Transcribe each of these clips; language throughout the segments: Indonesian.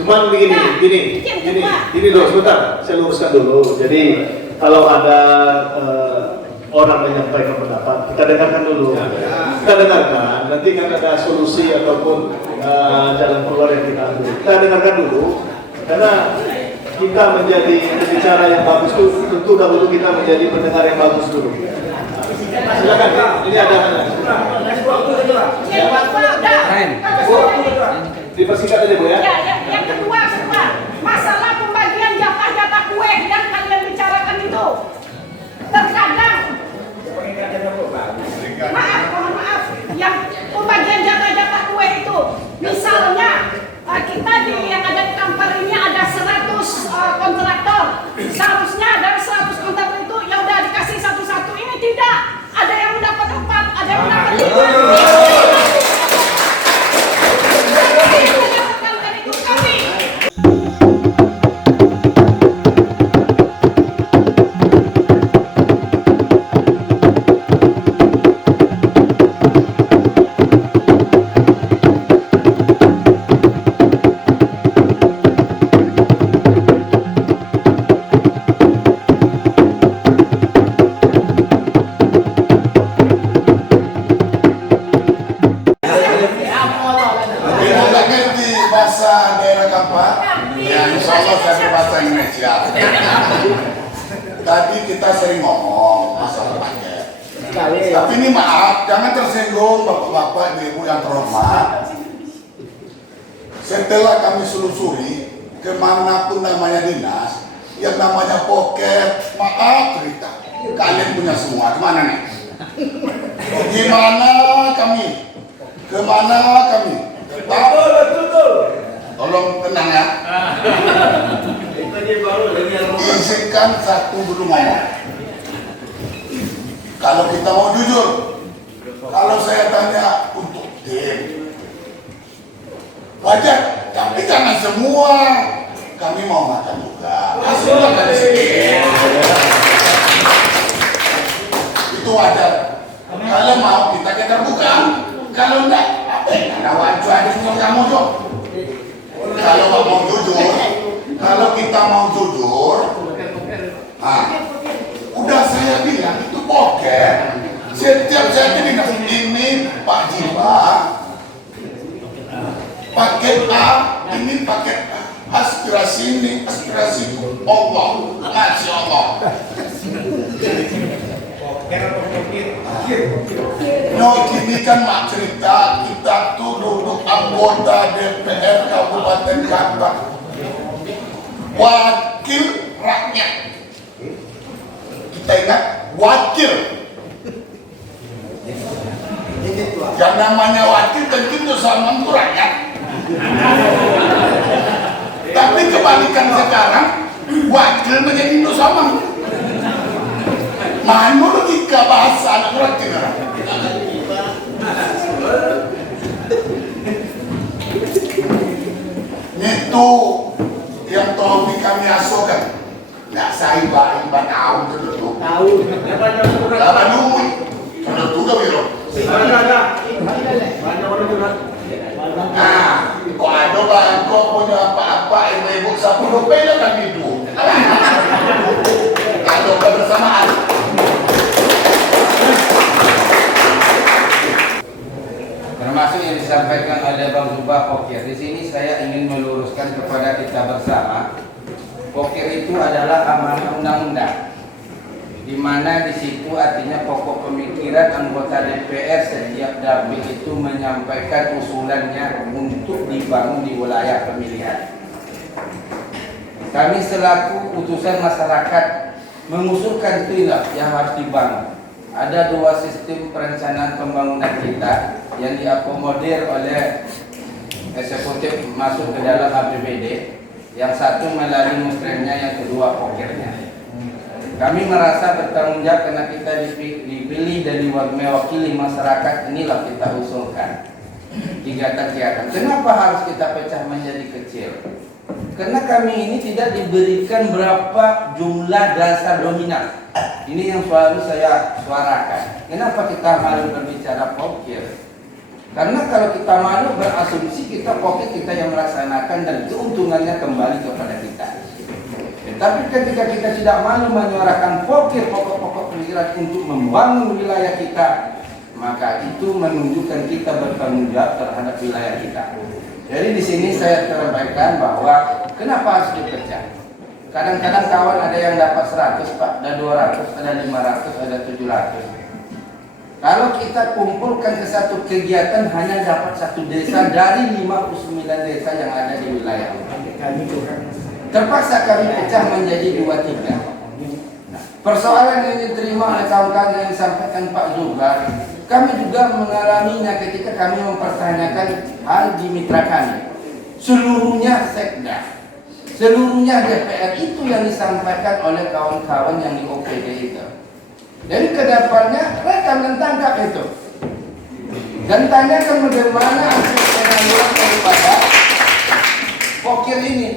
Cuman gini dong, sebentar, saya luruskan dulu. Jadi kalau ada orang menyampaikan pendapat, kita dengarkan dulu. Kita dengarkan, nanti kan ada solusi ataupun jalan keluar yang kita ambil. Kita dengarkan dulu, karena kita menjadi bicara yang bagus itu tentu dahulu kita menjadi pendengar yang bagus dulu. Silakan, ini ada. Dipersingkat aja Bu ya. Yang kedua, masalah pembagian jatah-jatah kue yang kalian bicarakan itu. Terkadang, mohon maaf, yang pembagian jatah-jatah kue itu, misalnya kita yang ada di Kampar ini ada 100 kontraktor, seharusnya dari 100 kontraktor itu ya udah dikasih satu-satu, ini tidak, ada yang mendapat 4, ada yang mendapat 5. Tadi kita sering ngomong masalah paket. Tapi ini maaf, jangan tersinggung bapak-bapak, ibu-ibu yang terhormat. Setelah kami selusuri kemanapun namanya dinas, yang namanya poket, maaf cerita, kalian punya semua. Kemana nih? Gimana kami? Kemana kami? Betul. Tolong tenang ya. Izinkan satu dulu ngomong. Kalau kita mau jujur, kalau saya tanya untuk tim, wajar, tapi jangan semua. Kami mau makan juga. Hasilnya kan sedikit. Itu wajar. Kalau mau kita terbuka. Kalau enggak, ada wajah ada semua kamu dong. Kalau mau jujur, kalau kita mau jujur, udah saya bilang itu poket. Setiap saya ini Pak Jiba, paket A, ini paket A. Aspirasi ini aspirasi Allah, Masya Allah. No, ini kan mak cerita kita tuh duduk anggota DPR Kabupaten Kampar, wakil rakyat. Kita ingat wakil. Yang namanya wakil tentu sama itu rakyat. Tapi kebalikan sekarang, wakil menjadi Induk Samang. Mana logika bahasa anak wakil? Itu yang Tommy kami asuhkan. Nggak saya iba tahu tertutup. Tahu. Lapan umum tertutup dah biro. Nah, kok ada bangkok punya apa-apa ibu-ibu 10 peda kan itu. Kalau kebersamaan. Termasuk yang disampaikan oleh Bang Zubah Pokir. Di sini saya ingin meluruskan kepada kita bersama. Pokir itu adalah amanah undang-undang, di mana di situ artinya pokok pemikiran anggota DPR setiap dapil itu menyampaikan usulannya untuk dibangun di wilayah pemilihan. Kami selaku utusan masyarakat mengusulkan itulah yang harus dibangun. Ada 2 sistem perencanaan pembangunan kita yang diakomodir oleh eksekutif masuk ke dalam APBD. Yang satu melalui musremnya, yang kedua pokirnya. Kami merasa bertanggung jawab karena kita dipilih dan mewakili masyarakat. Inilah kita usulkan kegiatan-kegiatan. Kenapa harus kita pecah menjadi kecil? Karena kami ini tidak diberikan berapa jumlah dasar dominan. Ini yang selalu saya suarakan. Kenapa kita harus berbicara pokir? Karena kalau kita malu berasumsi kita pokir kita yang melaksanakan dan keuntungannya kembali kepada kita. Tapi ketika kita tidak malu menyuarakan pokir pokok-pokok pemikiran untuk membangun wilayah kita, maka itu menunjukkan kita bertanggung jawab terhadap wilayah kita. Jadi di sini saya sampaikan bahwa kenapa harus dipecah. Kadang-kadang kawan ada yang dapat 100 Pak, ada 200, ada 500, ada 700. Kalau kita kumpulkan ke satu kegiatan hanya dapat satu desa dari 59 desa yang ada di wilayah. Terpaksa kami pecah menjadi 2-3. Nah, persoalan yang diterima oleh kawan-kawan yang disampaikan Pak Zuhar, kami juga mengalaminya ketika kami mempertanyakan hal di mitra kami. Seluruhnya sekda, seluruhnya DPR itu yang disampaikan oleh kawan-kawan yang di OPD itu. Jadi kedepannya rekam dan tangkap itu dan tanyakan bagaimana hasil pengajuan daripada pokir ini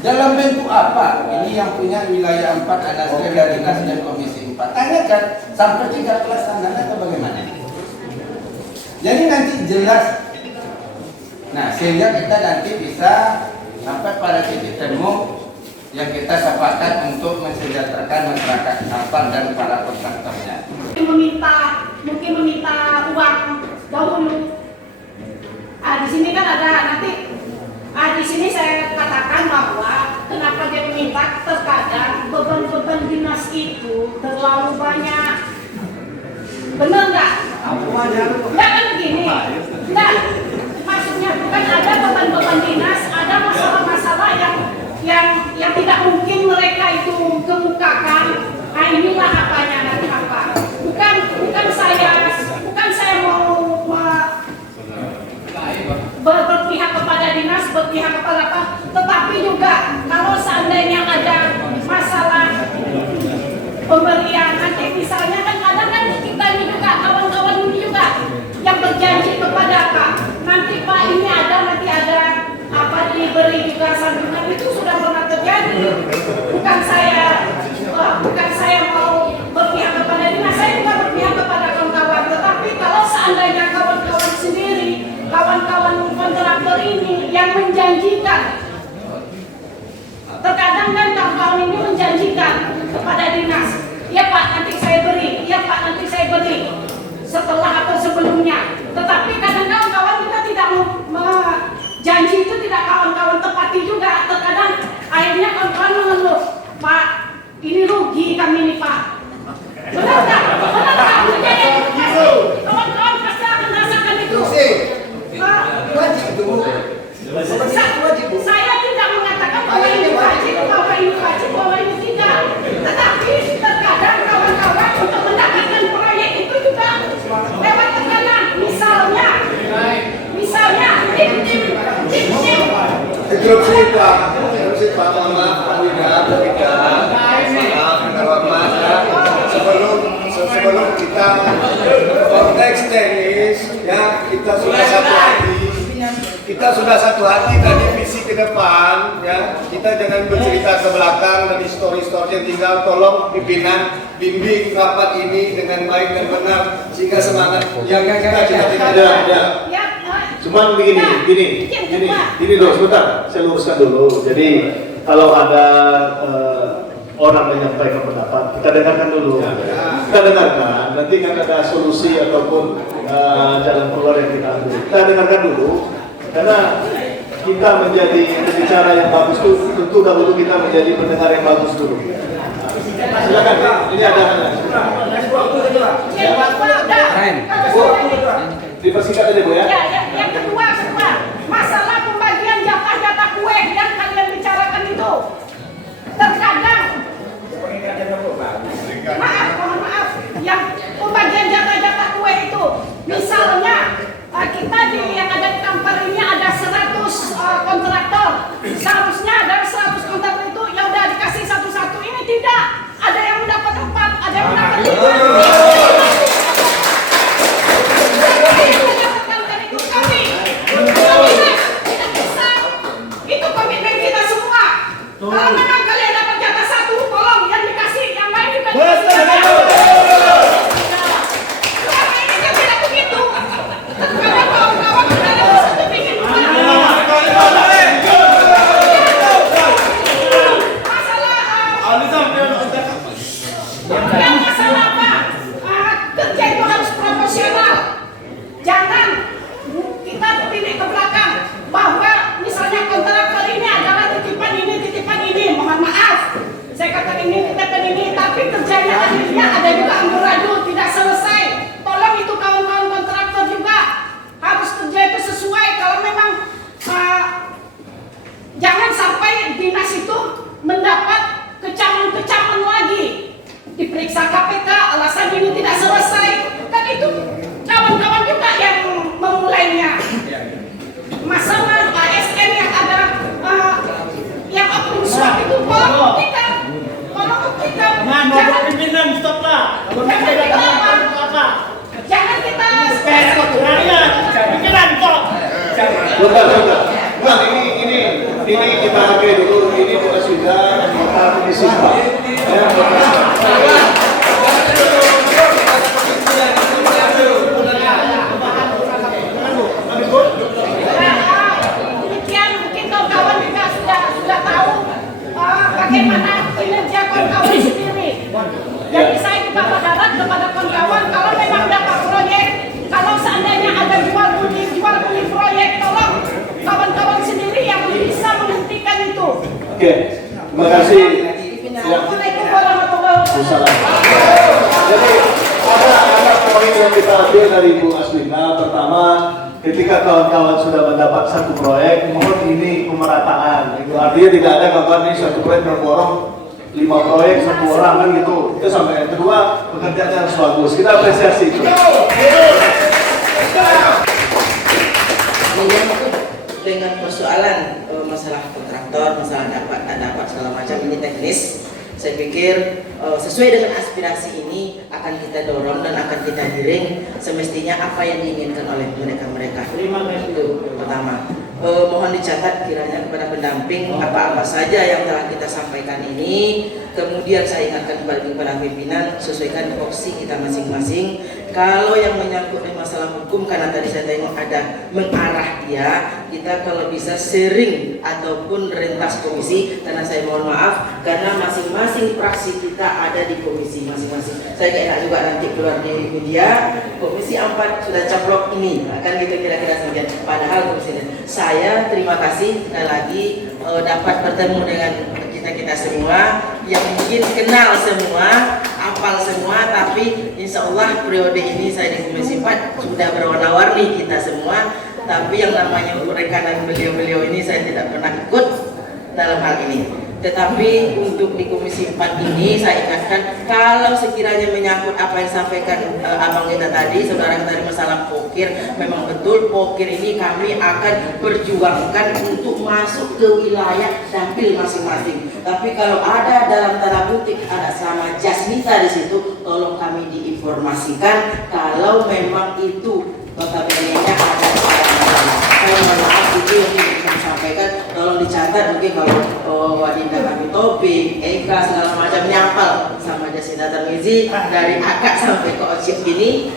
dalam bentuk apa. Ini yang punya wilayah 4 ada dari Nasdem Komisi 4. Tanyakan sampai 13 tanggal atau bagaimana. Jadi nanti jelas. Nah, sehingga kita nanti bisa sampai pada titik temu yang kita sepakat untuk mensejahterakan masyarakat Napal dan para kontraktornya. Mungkin meminta uang dahulu. Di sini kan ada nanti. Di sini saya katakan bahwa kenapa dia meminta, terkadang beban-beban dinas itu terlalu banyak. Benar nggak? Nggak kan begini. Nggak. Maksudnya bukan ada beban-beban dinas, ada masalah-masalah yang tidak mungkin mereka itu kemukakan. Nah, inilah apanya nanti apa. Bukan saya mau berpihak kepada dinas, berpihak kepada apa, tetapi juga kalau seandainya ada masalah pemberian nanti misalnya kan ada kan kita ini juga kawan-kawan ini juga yang berjanji kepada Pak, nanti Pak ini ada, nanti ada apa diberi juga santunan, itu sudah pernah terjadi. Bukan saya mau berpihak kepada dinas, saya juga berpihak kepada kawan-kawan, tetapi kalau seandainya kawan-kawan sendiri, kawan-kawan kontraktor ini yang menjanjikan, terkadang kan kawan-kawan ini menjanjikan kepada dinas, ya Pak nanti saya beri, ya Pak nanti saya beri setelah atau sebelumnya, tetapi kadang kawan-kawan kita tidak janji itu tidak kawan-kawan tepati juga. Terkadang akhirnya kawan-kawan mengeluh, Pak ini rugi kami nih Pak. Benar tak? Benar tak? Kawan-kawan pasti akan merasakan itu. Saya tidak mengatakan bahwa ini wajib, bahwa ini wajib, bahwa ini tidak. Tetapi terkadang kawan-kawan untuk mendapatkan proyek itu juga lewat tekanan. Misalnya, Interupsi Pak, mohon maaf Pak Wida, sebelum kita konteks teknis, ya kita sudah satu hati tadi visi ke depan, ya kita jangan bercerita ke belakang dan histori-histori yang tinggal. Tolong pimpinan bimbing rapat ini dengan baik dan benar sehingga semangat yang kita ada. Cuman begini dulu sebentar, saya luruskan dulu. Jadi kalau ada orang menyampaikan pendapat, kita dengarkan dulu. Kita dengarkan, nanti kan ada solusi ataupun jalan keluar yang kita ambil. Kita dengarkan dulu, karena kita menjadi pembicara yang bagus itu tentu dahulu kita menjadi pendengar yang bagus dulu. Silakan, ini ada dipersingkat aja Bu ya. Yang kedua, masalah pembagian jatah-jatah kue yang kalian bicarakan itu. Terkadang, maaf, yang pembagian jatah-jatah kue itu, misalnya kita yang ada di Tampar ini ada 100 kontraktor, seharusnya dari 100 kontraktor itu ya udah dikasih satu-satu. Ini tidak, ada yang mendapat 4, ada yang mendapat 5. Bentar. Bang, ini kita hargai dulu. Ini Mas Wida, anggota Komisi 4. Ya, Demikian mungkin kawan-kawan juga sudah tahu bagaimana kinerja kawan-kawan sendiri. Jadi saya juga berharap kepada kawan-kawan kalau memang dapat proyek, kalau seandainya ada jual beli proyek, tolong kawan-kawan sendiri yang bisa menghentikan itu. Oke, terima kasih. Assalamualaikum warahmatullahi wabarakatuh. Jadi ada poin yang kita ambil dari Bu Aswina. Pertama, ketika kawan-kawan sudah mendapat satu proyek, mohon ini pemerataan. Itu artinya tidak ada kawan ini satu proyek berborong 5 proyek satu orang kan gitu. Itu sampai yang kedua, pekerjaannya harus bagus. Kita apresiasi itu. Dengan persoalan masalah kontraktor, masalah dapat tak dapat segala macam ini teknis. Saya pikir sesuai dengan aspirasi ini akan kita dorong dan akan kita giring semestinya apa yang diinginkan oleh mereka. Itu pertama. Mohon dicatat kiranya kepada pendamping apa-apa saja yang telah kita sampaikan ini. Kemudian saya ingatkan kepada pimpinan, sesuaikan opsi kita masing-masing. Kalau yang menyangkut masalah hukum, karena tadi saya tengok ada mengarah dia, kita kalau bisa sharing ataupun rentas komisi, karena saya mohon maaf karena masing-masing fraksi kita ada di komisi masing-masing. Saya kira juga nanti keluar di media komisi 4 sudah caplok ini, akan gitu kira-kira sebagian. Padahal komisi saya terima kasih sekali lagi dapat bertemu dengan kita semua yang mungkin kenal semua, hafal semua, tapi insya Allah periode ini saya di Komisi 4 sudah berwarna-warni kita semua. Tapi yang namanya rekanan beliau-beliau ini saya tidak pernah ikut dalam hal ini. Tetapi untuk di Komisi 4 ini saya ingatkan, kalau sekiranya menyangkut apa yang disampaikan abang kita tadi, saudara kita tadi masalah pokir, memang betul pokir ini kami akan perjuangkan untuk masuk ke wilayah dapil masing-masing. Tapi kalau ada dalam tanda kutip ada sama jasmita di situ, tolong kami diinformasikan kalau memang itu notabene-nya ada. Saya mohon maaf itu yang ingin sampaikan, tolong dicatat mungkin kalau Wadinda kami Topik, Eka segala macam nyapal sama Jasmita Tarmizi dari akak sampai ke Ojek ini.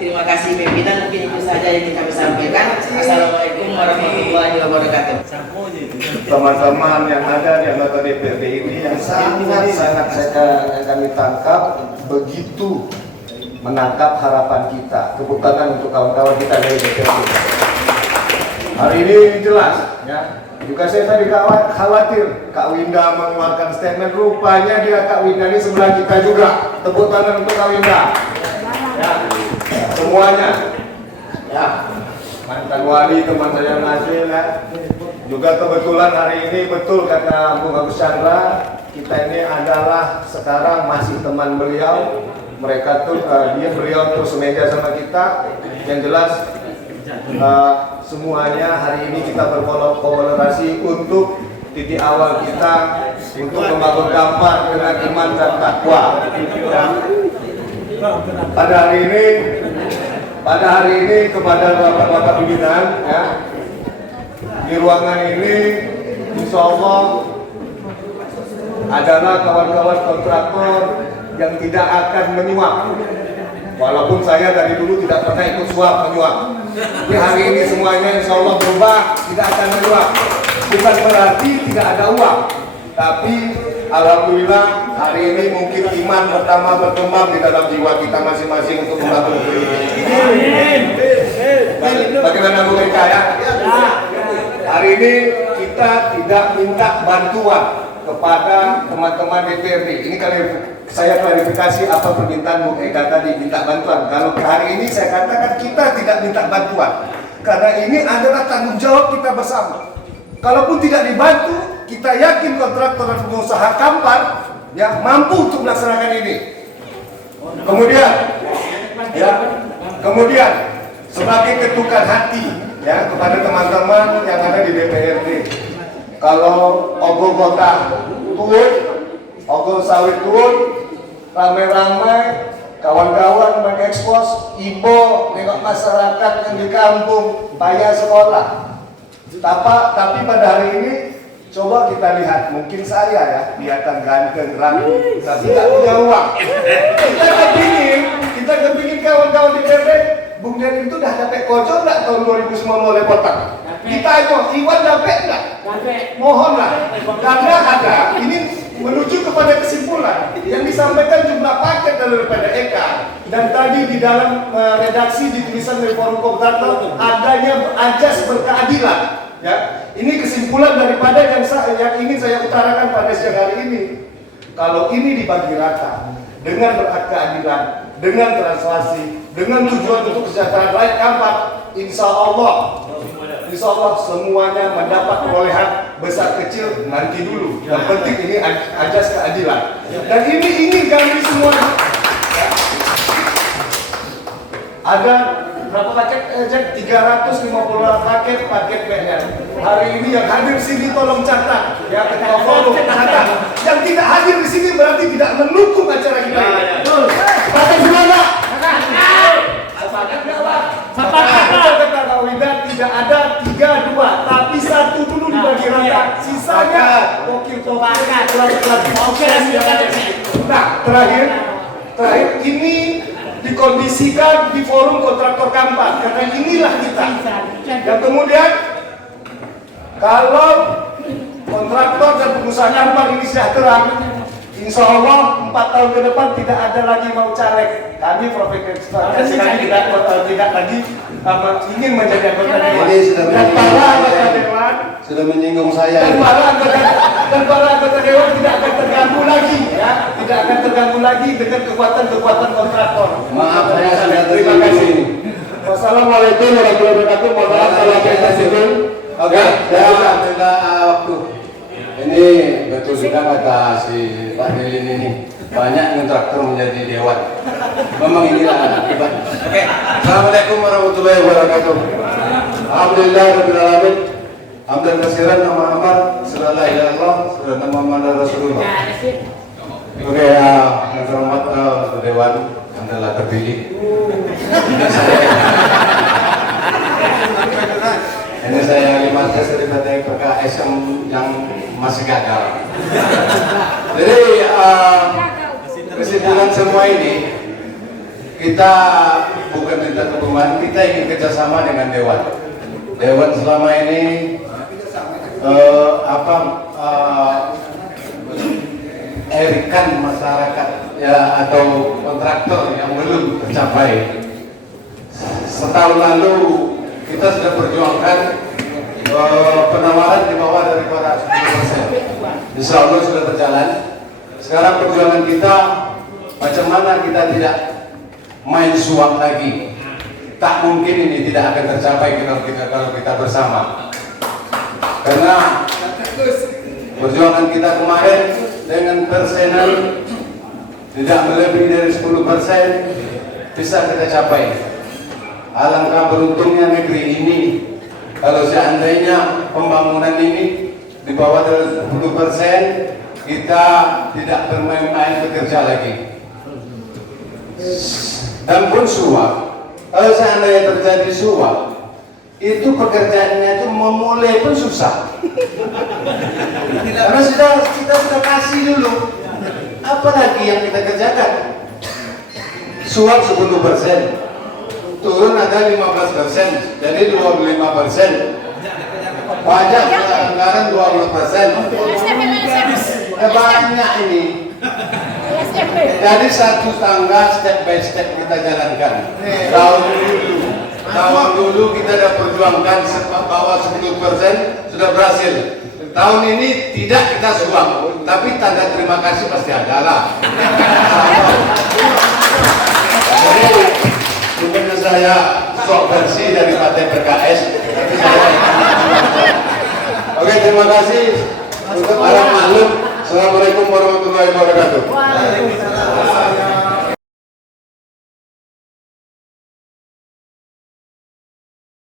Terima kasih pimpinan, mungkin itu saja yang kami sampaikan. Assalamualaikum warahmatullahi wabarakatuh. Teman-teman yang ada di anggota DPRD ini yang sangat kami tangkap begitu menangkap harapan kita. Tepuk tangan untuk kawan-kawan kita dari DPRD. Hari ini jelas, ya. Juga saya tadi khawatir Kak Winda mengeluarkan statement, rupanya Kak Winda ini sebelah kita juga. Tepuk tangan untuk Kak Winda. Ya, semuanya. Ya, mantan wali teman saya Nazil, ya. Juga kebetulan hari ini betul kata Bung Agus Chandra, kita ini adalah sekarang masih teman beliau. Mereka tuh beliau terus meja sama kita. Yang jelas semuanya hari ini kita berkolaborasi untuk titik awal kita untuk membangun Kampar dengan iman dan takwa. Pada hari ini kepada bapak-bapak pimpinan, ya, di ruangan ini insya Allah adalah kawan-kawan kontraktor yang tidak akan menyuap. Walaupun saya dari dulu tidak pernah ikut suap menyuap. Tapi hari ini semuanya insya Allah berubah, tidak akan menyuap. Bukan berarti tidak ada uang, tapi alhamdulillah hari ini mungkin iman pertama berkembang di dalam jiwa kita masing-masing untuk membangun negeri ini. Bagaimana Bu Eka, ya? Hari ini kita tidak minta bantuan kepada teman-teman DPRD. Ini saya klarifikasi apa permintaan Bu Eka tadi minta bantuan. Kalau hari ini saya katakan kita tidak minta bantuan, karena ini adalah tanggung jawab kita bersama. Kalaupun tidak dibantu, kita yakin kontraktor dan pengusaha Kampar ya mampu untuk melaksanakan ini. Kemudian sebagai ketukan hati ya kepada teman-teman yang ada di DPRD. Kalau ogo kota turun, ogo sawit turun, ramai-ramai kawan-kawan mengekspos, ibu nengok masyarakat yang di kampung bayar sekolah. Tapi pada hari ini coba kita lihat, mungkin saya ya kelihatan ganteng, rapi, tapi tidak punya uang. Kita kepingin kawan-kawan di DPR, Bung Den itu dah dapat kocok nggak tahun 2009 mulai potong? Ditanya, Iwan dapat nggak? Mohonlah, karena ada ini menuju kepada kesimpulan yang disampaikan jumlah paket daripada Eka, dan tadi di dalam redaksi di tulisan dari Forum Kontraktor adanya ajas berkeadilan. Ya, ini kesimpulan daripada yang ingin saya utarakan pada siang hari ini. Kalau ini dibagi rata dengan berkeadilan, dengan translasi, dengan tujuan untuk kesejahteraan rakyat Kampak, insya Allah semuanya mendapat perolehan besar kecil nanti dulu. Yang penting ini ajas keadilan. Dan ini kami semua. Ada berapa paket? 350 paket PR. Hari ini yang hadir di sini tolong catat, ya ketua forum catat. Yang tidak hadir di sini berarti tidak mendukung acara kita. Betul. Paket gimana? Sepakat nggak, Pak? Sepakat. Kata Pak Widat tidak ada 3-2, tapi 1 dulu dibagi rata. Sisanya wakil tokoh. Nah, terakhir ini dikondisikan di Forum Kontraktor Kampak, karena inilah kita. Yang kemudian kalau kontraktor dan pengusaha Kampak ini sejahtera, insya Allah 4 tahun ke depan tidak ada lagi mau caleg. Kami tidak lagi ingin menjadi anggota dewan. Dan para anggota dewan sudah menyinggung saya. Dan para anggota dewan tidak akan terganggu lagi, ya, tidak akan terganggu lagi dengan kekuatan kontraktor. Maaf, saya sudah Terima kasih. Wassalamualaikum warahmatullahi wabarakatuh. Mohon maaf kalau saya tersinggung. Oke, saya ambillah waktu. Ini betul juga kata si Pak Lilin ini. Banyak kontraktor menjadi dewan. Memang inilah akibat. Oke. Assalamualaikum warahmatullahi wabarakatuh. Alhamdulillah rabbil alamin. Hamdan katsiran nama Muhammad sallallahu alaihi wasallam Muhammad Rasulullah. Oke, yang terhormat dewan adalah terpilih. Ini saya limatkan daripada PKS yang masih gagal. Jadi kesimpulan semua ini, kita bukan minta dukungan, kita ingin kerjasama dengan dewan. Dewan selama ini erikan masyarakat ya atau kontraktor yang belum tercapai. Setahun lalu kita sudah perjuangkan penawaran di bawah daripada 10%. Insya Allah sudah berjalan. Sekarang perjuangan kita macam mana kita tidak main suap lagi. Tak mungkin ini tidak akan tercapai kalau kita bersama. Karena perjuangan kita kemarin dengan persenan tidak melebihi dari 10% bisa kita capai. Alangkah beruntungnya negeri ini kalau seandainya pembangunan ini di bawah dari 10%, kita tidak bermain-main bekerja lagi. Dan pun suap, kalau seandainya terjadi suap, itu pekerjaannya itu memulai pun susah. Karena kita sudah kasih dulu. Apa lagi yang kita kerjakan? Suap 10%. Turun ada 15%, jadi 25%. Pajak anggaran 20%. Banyak ini. Jadi satu tangga step by step kita jalankan. Tahun dulu kita sudah perjuangkan bawah 10% sudah berhasil. Tahun ini tidak kita suap, tapi tanda terima kasih pasti ada lah. Jadi bukannya saya sok bersih dari partai PKS. Oke, terima kasih untuk para makhluk. Assalamualaikum warahmatullahi wabarakatuh.